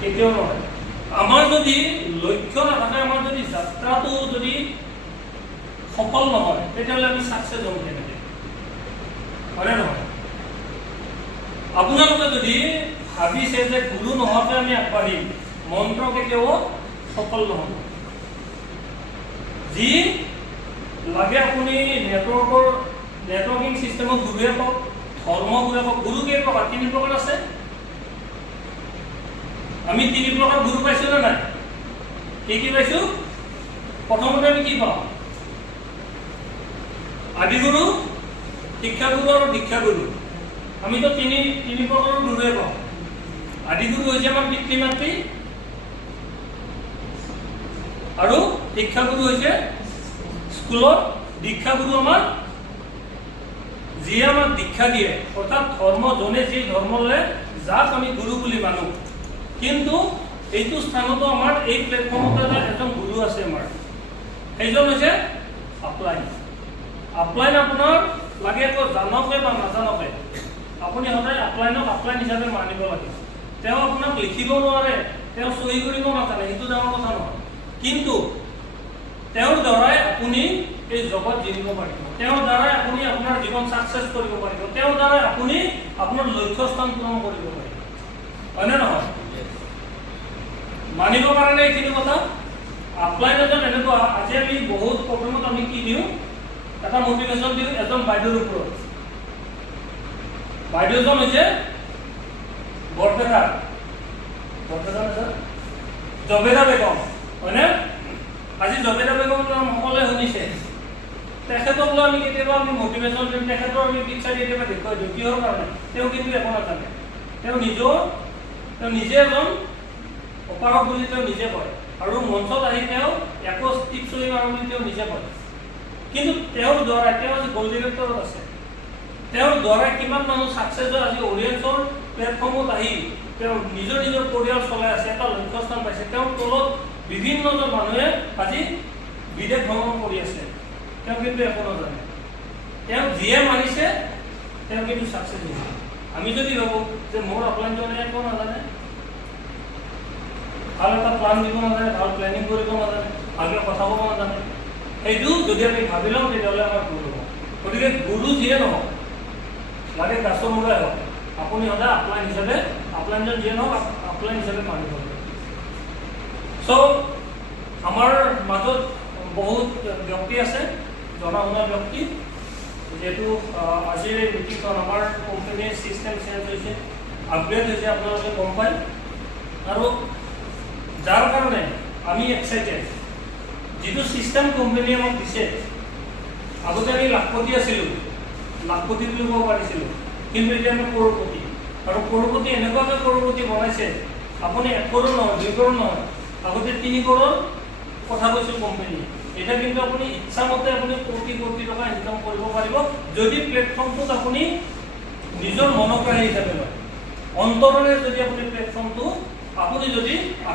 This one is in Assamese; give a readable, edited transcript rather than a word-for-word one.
কেতিয়াও নহয়। আমাৰ যদি লক্ষ্য নাথাকে, আমাৰ যদি যাত্ৰাটো যদি সফল নহয়, তেতিয়াহ'লে আমি ছাকচেছ হ'ম কেনেকৈ? হয়নে নহয়? আপোনালোকে যদি ভাবিছে যে গুৰু নোহোৱাকৈ আমি আগবাঢ়িম, মন্ত্ৰ কেতিয়াও সফল নহ'ব। যি লাগে আপুনি নেটৱৰ্কিং চিষ্টেমত গুৰুৱে কওক, ধৰ্ম গুৰুৱে কওক। গুৰু কেই প্ৰকাৰ? 3 প্ৰকাৰ আছে। আমি 3 প্ৰকাৰ গুৰু পাইছোঁ নে নাই? কি পাইছোঁ? প্ৰথমতে আমি কি পাওঁ? আদিগুৰু, শিক্ষাগুৰু আৰু দীক্ষাগুৰু। আমিতো তিনি প্ৰকাৰৰ গুৰুৱে পাওঁ। আদিগুৰু হৈছে আমাৰ পিতৃ মাতৃ, আৰু শিক্ষাগুৰু হৈছে স্কুলৰ, দীক্ষাগুৰু আমাৰ যিয়ে আমাক দীক্ষা দিয়ে, অৰ্থাৎ ধৰ্ম জনে যি ধৰ্ম লয়, যাক আমি গুৰু বুলি মানো। কিন্তু এইটো স্থানতো আমাৰ এই প্লেটফৰ্মতে এজন গুৰু আছে আমাৰ। সেইজন হৈছে আপলাইন। আপলাইন আপোনাৰ লাগে আকৌ জানকে বা নাজানকে, আপুনি সদায় আপলাইনক আপলাইন হিচাপে মানিব লাগে। তেওঁ আপোনাক লিখিব নোৱাৰে, তেওঁ চহী কৰিব নাজানে, সেইটো ডাঙৰ কথা নহয়। কিন্তু তেওঁৰ দ্বাৰাই আপুনি এই জগত জিনিব পাৰিব, তেওঁৰ দ্বাৰাই আপুনি আপোনাৰ জীৱন ছাকচেছ কৰিব পাৰিব, তেওঁৰ দ্বাৰাই আপুনি আপোনাৰ লক্ষ্যস্থান পূৰণ কৰিব পাৰিব। হয়নে নহয়? মানিব কাৰণে এইখিনি কথা। আপলাইন এজন এনেকুৱা, আজি আমি বহুত প্ৰগ্ৰেমত আমি কি দিওঁ, এটা মটিভেশ্যন দিওঁ এজন বাইদেউৰ ওপৰত। বাইদেউজন হৈছে বৰপেটা জবেদা বেগম, হয়নে? আজি জবেদা বেগম নাম সকলোৱে শুনিছে। তেখেতক লৈ আমি কেতিয়াবা আমি মটিভেশ্যন দিওঁ, তেখেতৰ আমি পিকচাৰ কেতিয়াবা দেখুৱাই দিওঁ। কিহৰ কাৰণে? তেওঁ কিন্তু একো নাজানে। তেওঁ নিজে এজন অপাৰক বুলি তেওঁ নিজে কয়, আৰু মঞ্চত আহি তেওঁ একো টিপছ মাৰো বুলি তেওঁ নিজে কয়। কিন্তু তেওঁৰ দ্বাৰাই, তেওঁ আজি গ'ল্ড ডিৰেক্টৰত আছে, তেওঁৰ দ্বাৰাই কিমান মানুহ ছাকচেছ হয়। আজি অডিয়েন্সৰ প্লেটফৰ্মত আহি তেওঁ নিজৰ পৰিয়াল চলাই আছে, এটা লক্ষ্যস্থান পাইছে। তেওঁৰ তলত বিভিন্নজন মানুহে আজি বিদেশ ভ্ৰমণ কৰি আছে, তেওঁ কিন্তু একো নাজানে। তেওঁ যিয়ে মানিছে তেওঁ কিন্তু ছাকচেছ হৈছে। আমি যদি ভাবোঁ যে মোৰ আপলাইনজনে একো নাজানে, ভাল এটা প্লান দিব নাজানে, ভাল প্লেনিং কৰিব নাজানে, ভালকৈ কথা ক'ব নাজানে, সেইটো যদি আমি ভাবি লওঁ তেতিয়াহ'লে আমাৰ ভুল হ'ব। গতিকে গুৰু যিয়ে নহওক, লাগে গাছৰ মূৰাই হওক, আপুনি সদায় আপলাইনজন যিয়ে নহওক আপলাইন হিচাপে মানিব লাগে। চ' আমাৰ মাজত বহুত ব্যক্তি আছে, জনা শুনা ব্যক্তি, যিহেতু আজিৰ এই মিটিংখন আমাৰ কোম্পানীৰ ছিষ্টেম চেঞ্জ হৈছে, আপগ্ৰেড হৈছে, আপোনালোকে গম পায়। আৰু যাৰ কাৰণে আমি এক্সাইটেড, যিটো ছিষ্টেম কোম্পানীয়ে আমাক দিছে। আগতে আমি লাখপতি আছিলোঁ, লাখপতি বুলি ক'ব পাৰিছিলোঁ, কিন্তু এতিয়া আমি কৰোড়পতি। আৰু কৰোড়পতি এনেকুৱাকৈ কৰোড়পতি বনাইছে, আপুনি 1 কৰোড় নহয়, 2 কৰোড় নহয়, আগতে 3 কৰোড় কথা কৈছিল কোম্পানী। এতিয়া কিন্তু আপুনি ইচ্ছামতে আপুনি কোটি টকা ইনকাম কৰিব পাৰিব, যদি প্লেটফৰ্মটোত আপুনি নিজৰ মনোগ্ৰাহী হিচাপে লয়, অন্তৰেৰে যদি আপুনি প্লেটফৰ্মটো আপুনি যদি